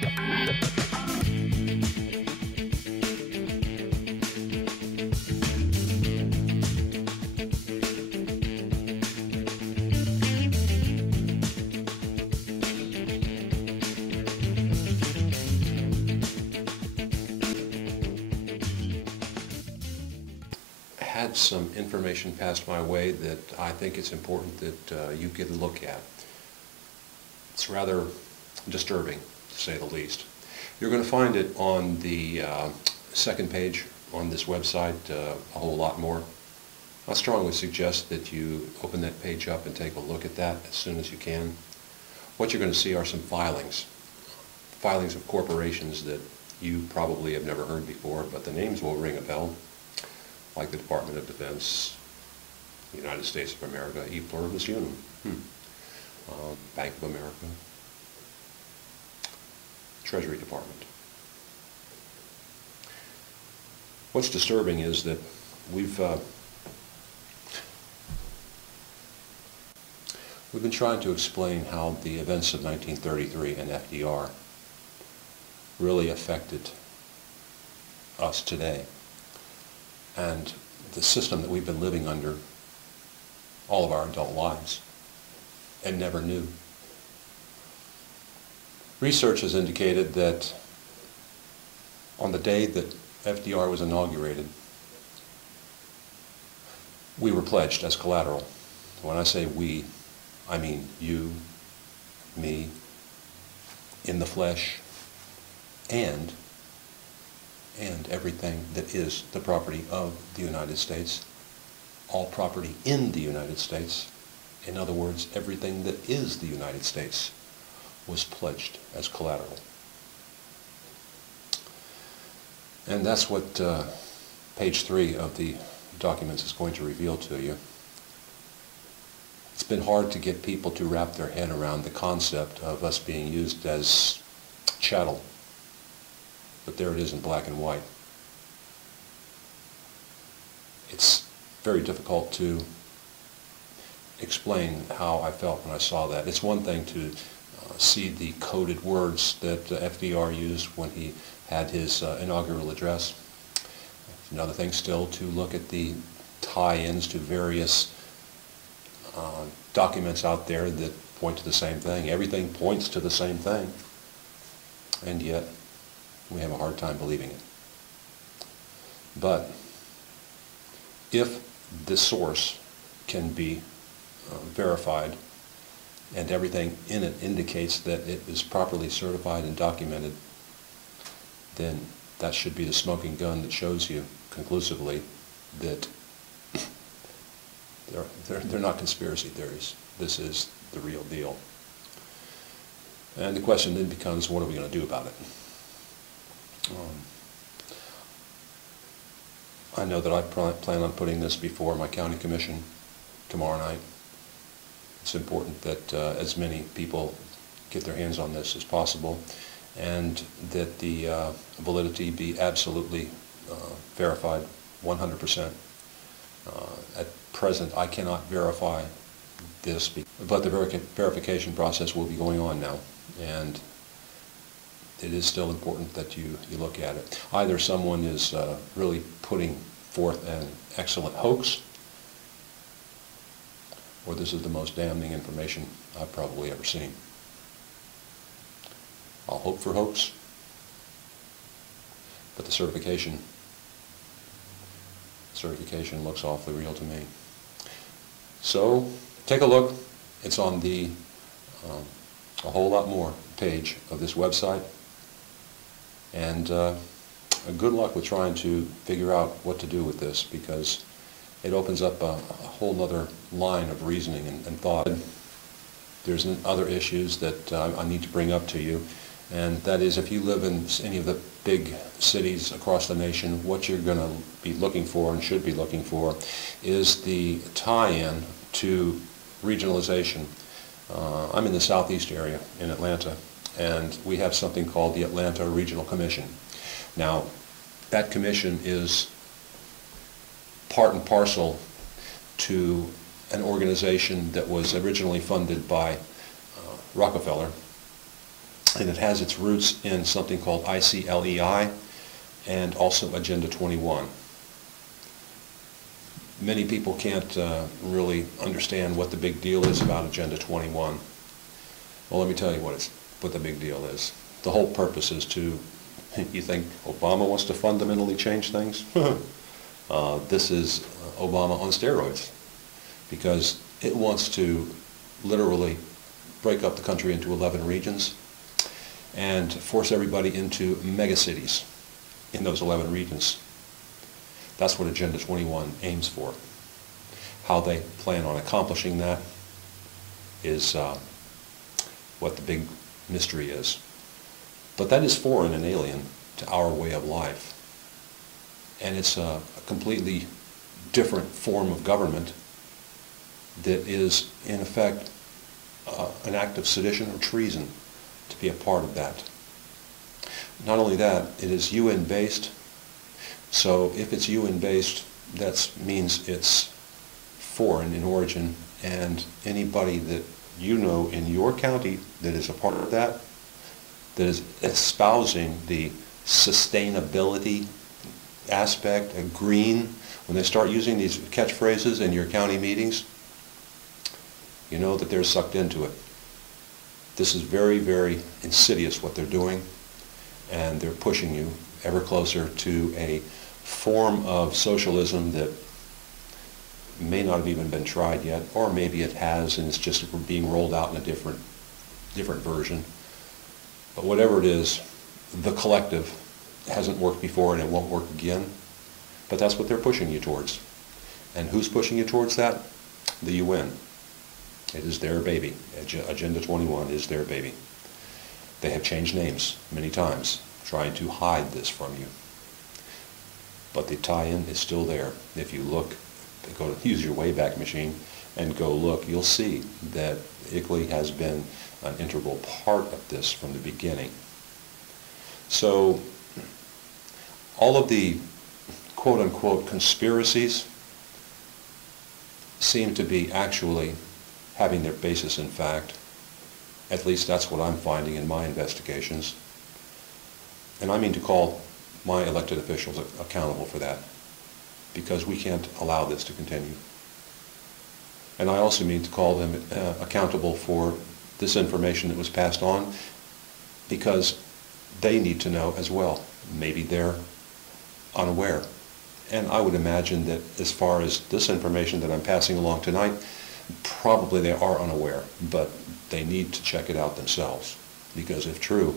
Had some information passed my way that I think it's important that you get a look at. It's rather disturbing, to say the least. You're going to find it on the second page on this website, a whole lot more. I strongly suggest that you open that page up and take a look at that as soon as you can. What you're going to see are some filings of corporations that you probably have never heard before, but the names will ring a bell, like the Department of Defense, United States of America, e pluribus unum, Bank of America, Treasury Department. What's disturbing is that we've been trying to explain how the events of 1933 and FDR really affected us today, and the system that we've been living under all of our adult lives and never knew. Research has indicated that on the day that FDR was inaugurated, we were pledged as collateral. When I say we, I mean you, me, in the flesh, and everything that is the property of the United States, all property in the United States. In other words, everything that is the United States was pledged as collateral. And that's what page 3 of the documents is going to reveal to you. It's been hard to get people to wrap their head around the concept of us being used as chattel. But there it is in black and white. It's very difficult to explain how I felt when I saw that. It's one thing to see the coded words that FDR used when he had his inaugural address. It's another thing still to look at the tie-ins to various documents out there that point to the same thing. Everything points to the same thing, and yet we have a hard time believing it. But if this source can be verified and everything in it indicates that it is properly certified and documented, then that should be the smoking gun that shows you conclusively that they're not conspiracy theories. This is the real deal. And the question then becomes, what are we going to do about it? I know that I plan on putting this before my county commission tomorrow night. It's important that as many people get their hands on this as possible, and that the validity be absolutely verified 100%. At present, I cannot verify this, but the verification process will be going on now, and it is still important that you look at it. Either someone is really putting forth an excellent hoax, or this is the most damning information I've probably ever seen. I'll hope for hoax, but the certification looks awfully real to me. So take a look. It's on the a whole lot more page of this website, and good luck with trying to figure out what to do with this, because it opens up a whole other line of reasoning and thought. There's other issues that I need to bring up to you, and that is, if you live in any of the big cities across the nation, what you're going to be looking for and should be looking for is the tie-in to regionalization. I'm in the southeast area in Atlanta, and we have something called the Atlanta Regional Commission. Now, that commission is part and parcel to an organization that was originally funded by Rockefeller and it has its roots in something called ICLEI and also Agenda 21. Many people can't really understand what the big deal is about Agenda 21. Well, let me tell you what the big deal is. The whole purpose is to, you think Obama wants to fundamentally change things? This is Obama on steroids, because it wants to literally break up the country into 11 regions and force everybody into megacities in those 11 regions. That's what Agenda 21 aims for. How they plan on accomplishing that is what the big mystery is. But that is foreign and alien to our way of life. And it's a completely different form of government that is, in effect, an act of sedition or treason to be a part of that. Not only that, it is UN-based. So if it's UN-based, that means it's foreign in origin, and anybody that you know in your county that is a part of that is espousing the sustainability aspect, and green, when they start using these catchphrases in your county meetings, you know that they're sucked into it. This is very, very insidious what they're doing, and they're pushing you ever closer to a form of socialism that may not have even been tried yet, or maybe it has and it's just being rolled out in a different version. But whatever it is, the collective hasn't worked before and it won't work again, but that's what they're pushing you towards. And who's pushing you towards that? The UN. It is their baby. Agenda 21 is their baby. They have changed names many times, trying to hide this from you. But the tie-in is still there. If you look, go to use your Wayback Machine and go look, you'll see that ICLEI has been an integral part of this from the beginning. So all of the quote-unquote conspiracies seem to be actually having their basis in fact. At least that's what I'm finding in my investigations. And I mean to call my elected officials accountable for that, because we can't allow this to continue. And I also mean to call them accountable for this information that was passed on, because they need to know as well. Maybe they're unaware. And I would imagine that as far as this information that I'm passing along tonight, probably they are unaware, but they need to check it out themselves. Because if true,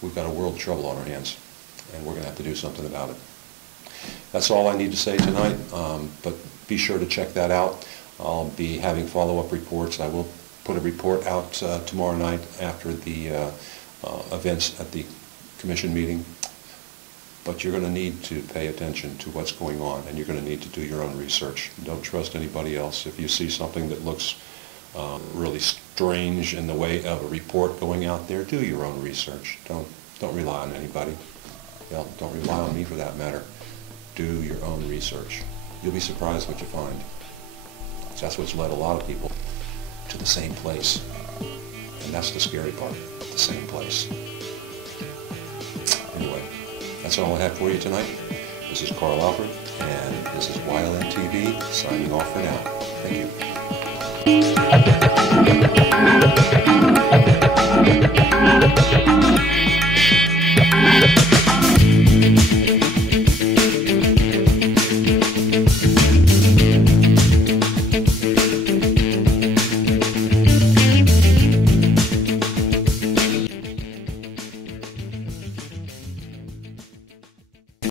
we've got a world of trouble on our hands, and we're going to have to do something about it. That's all I need to say tonight, but be sure to check that out. I'll be having follow-up reports. I will put a report out tomorrow night after the events at the commission meeting. But you're going to need to pay attention to what's going on, and you're going to need to do your own research. Don't trust anybody else. If you see something that looks really strange in the way of a report going out there, do your own research. Don't rely on anybody. Hell, don't rely on me for that matter. Do your own research. You'll be surprised what you find. So that's what's led a lot of people to the same place. And that's the scary part, the same place. Anyway, that's all I have for you tonight. This is Carl Alfred, and this is YLN.tv, signing off for now. Thank you.